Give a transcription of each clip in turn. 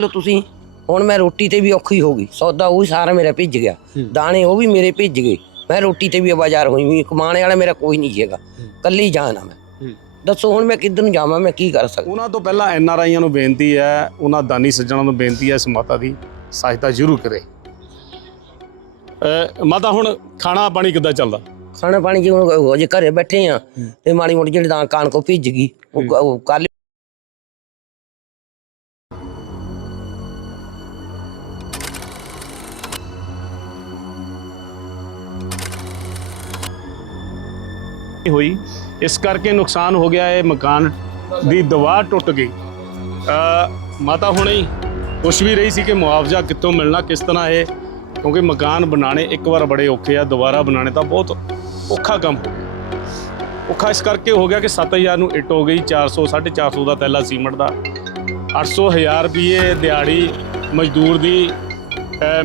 ਲੋ ਤੁਸੀਂ। ਹੁਣ ਮੈਂ ਰੋਟੀ ਤੇ ਵੀ ਔਖੀ ਹੋ ਗਈ। ਸੌਦਾ ਉਹ ਸਾਰਾ ਮੇਰਾ ਭਿੱਜ ਗਿਆ। ਦਾਣੇ ਉਹ ਵੀ ਮੇਰੇ ਭਿੱਜ ਗਏ। ਮੈਂ ਰੋਟੀ ਤੇ ਵੀ ਬਾਜ਼ਾਰ ਹੋਈ ਵੀ ਕਮਾਣੇ ਵਾਲਾ ਮੇਰਾ ਕੋਈ ਨਹੀਂ ਸੀਗਾ ਕੱਲੀ ਆ ਮੈਂ। ਦੱਸੋ ਹੁਣ ਮੈਂ ਕਿੱਧਰ ਨੂੰ ਜਾਵਾਂ ਮੈਂ ਕੀ ਕਰ ਸਕਦਾ? ਉਹਨਾਂ ਤੋਂ ਪਹਿਲਾਂ ਐਨ ਆਰ ਆਈਆਂ ਨੂੰ ਬੇਨਤੀ ਹੈ ਉਹਨਾਂ ਦਾਨੀ ਸੱਜਣਾਂ ਨੂੰ ਬੇਨਤੀ ਹੈ ਇਸ ਮਾਤਾ ਦੀ ਸਹਾਇਤਾ ਜ਼ਰੂਰ ਕਰੇ। ਮਾਤਾ ਹੁਣ ਖਾਣਾ ਪਾਣੀ ਕਿੱਦਾਂ ਚੱਲਦਾ? ਖਾਣਾ ਪਾਣੀ ਜਿਵੇਂ ਜੇ ਘਰੇ ਬੈਠੇ ਆ ਤੇ ਮਾੜੀ ਮੋਟੀ ਜਿਹੜੀ ਤਾਂ ਕਾਨ ਕੋ ਭਿੱਜ ਗਈ ਉਹ ਕੱਲ ਹੋਈ, ਇਸ ਕਰਕੇ ਨੁਕਸਾਨ ਹੋ ਗਿਆ, ਇਹ ਮਕਾਨ ਦੀ ਦੀਵਾਰ ਟੁੱਟ ਗਈ। ਮਾਤਾ ਹੁਣੇ ਹੀ ਪੁੱਛ ਵੀ ਰਹੀ ਸੀ ਕਿ ਮੁਆਵਜ਼ਾ ਕਿੱਥੋਂ ਮਿਲਣਾ, ਕਿਸ ਤਰ੍ਹਾਂ ਇਹ, ਕਿਉਂਕਿ ਮਕਾਨ ਬਣਾਉਣੇ ਇੱਕ ਵਾਰ ਬੜੇ ਔਖੇ ਆ, ਦੁਬਾਰਾ ਬਣਾਉਣੇ ਤਾਂ ਬਹੁਤ ਔਖਾ ਕੰਮ ਹੋ ਗਿਆ। ਔਖਾ ਇਸ ਕਰਕੇ ਹੋ ਗਿਆ ਕਿ 7000 ਨੂੰ ਇੱਟ ਹੋ ਗਈ 400 450 ਦਾ ਤੈਲਾ ਸੀਮੈਂਟ ਦਾ 800 ਹਜ਼ਾਰ ਰੁਪਏ ਦਿਹਾੜੀ ਮਜ਼ਦੂਰ ਦੀ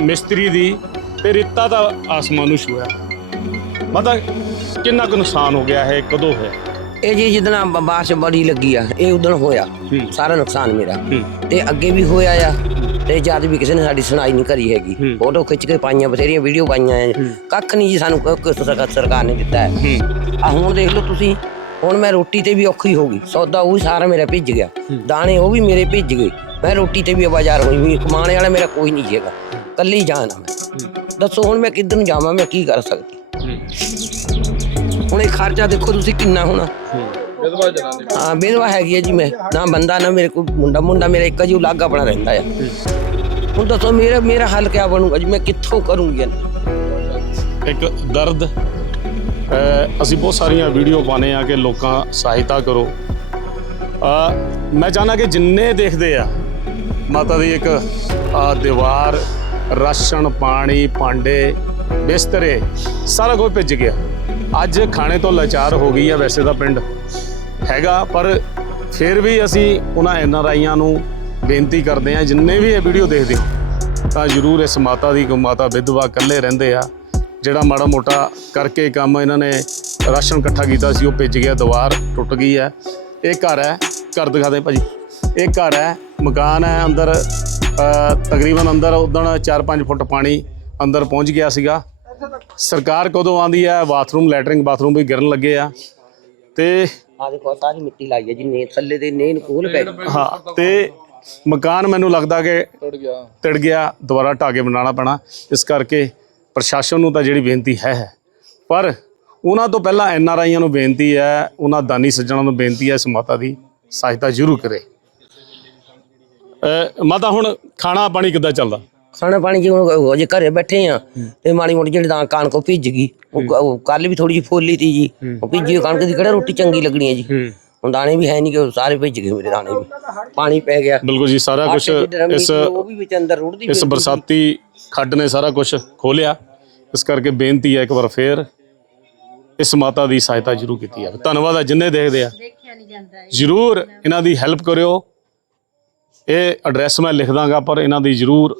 ਮਿਸਤਰੀ ਦੀ, ਤੇ ਰੇਤਾ ਦਾ ਆਸਮਾਨ ਨੂੰ ਛੂਇਆ ਮਤਲਬ ਕਿੰਨਾ ਕੁ ਨੁਕਸਾਨ ਹੋ ਗਿਆ ਹੈ ਕਦੋਂ ਹੋਇਆ? ਇਹ ਜੀ ਜਿੱਦਣ ਬਾਰਿਸ਼ ਬੜੀ ਲੱਗੀ ਆ ਇਹ ਉਦਣ ਹੋਇਆ। ਹੂੰ। ਸਾਰਾ ਨੁਕਸਾਨ ਮੇਰਾ। ਹੂੰ। ਤੇ ਅੱਗੇ ਵੀ ਹੋਇਆ ਆ ਤੇ ਜਦ ਵੀ ਕਿਸੇ ਨੇ ਸਾਡੀ ਸੁਣਾਈ ਨਹੀਂ ਕਰੀ ਹੈਗੀ। ਹੂੰ। ਫੋਟੋ ਖਿੱਚ ਕੇ ਪਾਈਆਂ ਬਥੇਰੀਆਂ ਵੀਡੀਓ ਪਾਈਆਂ ਆ। ਕੱਖ ਨਹੀਂ ਜੀ ਸਾਨੂੰ ਕ- ਕ- ਸਰਕਾਰ ਸਰਕਾਰ ਨੇ ਦਿੱਤਾ ਹੈ। ਆ ਹੁਣ ਦੇਖ ਲਓ ਤੁਸੀਂ ਹੁਣ ਮੈਂ ਰੋਟੀ ਤੇ ਵੀ ਔਖੀ ਹੋ ਗਈ। ਸੌਦਾ ਉਹ ਵੀ ਸਾਰਾ ਮੇਰਾ ਭਿੱਜ ਗਿਆ। ਦਾਣੇ ਉਹ ਵੀ ਮੇਰੇ ਭਿੱਜ ਗਏ। ਮੈਂ ਰੋਟੀ ਤੇ ਵੀ ਬਾਜ਼ਾਰ ਹੋਈ ਵੀ ਕਮਾਣੇ ਵਾਲਾ ਮੇਰਾ ਕੋਈ ਨਹੀਂ ਸੀਗਾ ਕੱਲੀ ਆ ਮੈਂ। ਦੱਸੋ ਹੁਣ ਮੈਂ ਕਿੱਧਰ ਨੂੰ ਜਾਵਾਂ ਮੈਂ ਕੀ ਕਰ ਸਕਦੀ? ਹੁਣ ਇਹ ਖਰਚਾ ਦੇਖੋ ਤੁਸੀਂ ਕਿੰਨਾ ਹੋਣਾ। ਹਾਂ ਬੇਦਵਾ ਹੈਗੀ ਹੈ ਜੀ ਮੈਂ। ਨਾ ਬੰਦਾ ਨਾ ਮੇਰੇ ਕੋਈ ਮੁੰਡਾ। ਮੁੰਡਾ ਮੇਰਾ ਇੱਕ ਜੀ ਲੱਗ ਆਪਣਾ ਰਹਿੰਦਾ ਆ। ਹੁਣ ਦੱਸੋ ਮੇਰਾ ਮੇਰਾ ਹੱਲ ਕਿਆ ਬਣੂਗਾ ਜੀ? ਮੈਂ ਕਿੱਥੋਂ ਕਰੂੰਗੀ ਇਹਨੂੰ? ਇੱਕ ਦਰਦ। ਅ, ਅਸੀਂ ਬਹੁਤ ਸਾਰੀਆਂ ਵੀਡੀਓ ਪਾਣੇ ਆ ਕਿ ਲੋਕਾਂ ਸਹਾਇਤਾ ਕਰੋ। ਅ, ਮੈਂ ਚਾਹਨਾ ਕਿ ਜਿੰਨੇ ਦੇਖਦੇ ਆ ਮਾਤਾ ਦੀ ਇੱਕ ਦੀਵਾਰ ਰਾਸ਼ਨ ਪਾਣੀ ਭਾਂਡੇ ਬਿਸਤਰੇ, ਸਾਰਾ ਕੁਝ ਭਿੱਜ ਗਿਆ। ਅੱਜ ਖਾਣੇ ਤੋਂ ਲਾਚਾਰ ਹੋ ਗਈ ਆ ਵੈਸੇ ਤਾਂ ਪਿੰਡ। ਹੈਗਾ, ਪਰ ਫਿਰ ਵੀ ਅਸੀਂ ਉਹਨਾਂ ਐਨ ਆਰ ਆਈਆਂ ਨੂੰ ਬੇਨਤੀ ਕਰਦੇ ਆ ਜਿੰਨੇ ਵੀ ਇਹ ਵੀਡੀਓ ਦੇਖਦੇ ਤਾਂ ਜ਼ਰੂਰ ਇਸ ਮਾਤਾ ਦੀ ਕੋ, ਮਾਤਾ ਵਿਧਵਾ ਇਕੱਲੇ ਰਹਿੰਦੇ ਆ। ਜਿਹੜਾ ਮਾੜਾ ਮੋਟਾ ਕਰਕੇ ਕੰਮ ਇਹਨਾਂ ਨੇ ਰਾਸ਼ਨ ਇਕੱਠਾ ਕੀਤਾ ਸੀ, ਉਹ ਭਿੱਜ ਗਿਆ, ਦੀਵਾਰ ਟੁੱਟ ਗਈ ਹੈ। ਇਹ ਘਰ ਹੈ, ਘਰ ਦਿਖਾ ਦੇ ਭਾਜੀ। ਇਹ ਘਰ ਹੈ, ਮਕਾਨ ਹੈ, ਅੰਦਰ ਤਕਰੀਬਨ ਅੰਦਰ ਉਦਣ 4-5 ਫੁੱਟ ਪਾਣੀ ਅੰਦਰ ਪਹੁੰਚ ਗਿਆ ਸੀਗਾ। ਸਰਕਾਰ ਕਦੋਂ ਆਂਦੀ ਹੈ? ਬਾਥਰੂਮ ਲੈਟਰਿੰਗ ਬਾਥਰੂਮ ਵੀ ਗਿਰਨ ਲੱਗੇ ਆ। ਤੇ ਆ ਦੇਖੋ ਆਹ ਸਾਰੀ ਮਿੱਟੀ ਲਾਈ ਹੈ ਜੀ ਨੇ ਥੱਲੇ ਦੇ ਨੇ ਨੂੰ ਕੋਲ ਪੈ ਗਈ ਹਾਂ ਤੇ ਮਕਾਨ ਮੈਨੂੰ ਲੱਗਦਾ ਕਿ ਟੁੱਟ ਗਿਆ। ਟੁੱਟ ਗਿਆ ਦੁਬਾਰਾ ਢਾਹ ਕੇ ਬਣਾਉਣਾ ਪੈਣਾ। ਇਸ ਕਰਕੇ ਪ੍ਰਸ਼ਾਸਨ ਨੂੰ ਤਾਂ ਜਿਹੜੀ ਬੇਨਤੀ ਹੈ ਹੈ। ਪਰ ਉਹਨਾਂ ਤੋਂ ਪਹਿਲਾਂ ਐਨ ਆਰ ਆਈਆਂ ਨੂੰ ਬੇਨਤੀ ਹੈ ਉਹਨਾਂ ਦਾਨੀ ਸੱਜਣਾਂ ਨੂੰ ਬੇਨਤੀ ਹੈ ਇਸ ਮਾਤਾ ਦੀ ਸਹਾਇਤਾ ਜ਼ਰੂਰ ਕਰੇ। ਮਾਤਾ ਹੁਣ ਖਾਣਾ ਪਾਣੀ ਕਿੱਦਾਂ ਚੱਲਦਾ? ਖਾਣਾ ਪਾਣੀ ਜਿਵੇਂ ਹੋ ਜੇ ਘਰੇ ਬੈਠੇ ਆ ਤੇ ਮਾੜੀ ਮੋਟੀ ਜਿਹੜੀ ਤਾਂ ਕਣਕ ਕੋ ਭਿੱਜ ਗਈ ਉਹ ਕੱਲ ਵੀ ਥੋੜੀ ਜਿਹੀ ਫੋਲੀ ਤੀ ਜੀ। ਉਹ ਭਿੱਜੀ ਕਣਕ ਦੀ ਕਿਹੜਾ ਰੋਟੀ ਚੰਗੀ ਲੱਗਣੀ ਹੈ ਜੀ। ਹੁਣ ਦਾਣੇ ਵੀ ਹੈ ਨਹੀਂ ਕਿ ਉਹ ਸਾਰੇ ਭਿੱਜ ਗਏ ਮੇਰੇ ਦਾਣੇ ਵੀ। ਪਾਣੀ ਪੈ ਗਿਆ। ਬਿਲਕੁਲ ਜੀ ਸਾਰਾ ਕੁਝ ਇਸ ਉਹ ਵੀ ਵਿੱਚ ਅੰਦਰ ਰੁੜਦੀ ਇਸ ਬਰਸਾਤੀ ਖੱਡ ਨੇ ਸਾਰਾ ਕੁਝ ਖੋਲਿਆ ਇਸ ਕਰਕੇ ਬੇਨਤੀ ਹੈ ਇੱਕ ਵਾਰ ਫੇਰ ਇਸ ਮਾਤਾ ਦੀ ਸਹਾਇਤਾ ਜ਼ਰੂਰ ਕੀਤੀ ਜਾਵੇ। ਧੰਨਵਾਦ ਹੈ ਜਿੰਨੇ ਦੇਖਦੇ ਆ। ਜ਼ਰੂਰ ਇਹਨਾਂ ਦੀ ਹੈਲਪ ਕਰਿਓ। ਇਹ ਐਡਰੈਸ ਮੈਂ ਲਿਖ ਦਾਂਗਾ ਪਰ ਇਹਨਾਂ ਦੀ ਜ਼ਰੂਰ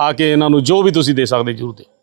ਆ ਕੇ ਇਹਨਾਂ ਨੂੰ ਜੋ ਵੀ ਤੁਸੀਂ ਦੇ ਸਕਦੇ ਜ਼ਰੂਰ ਦਿਓ।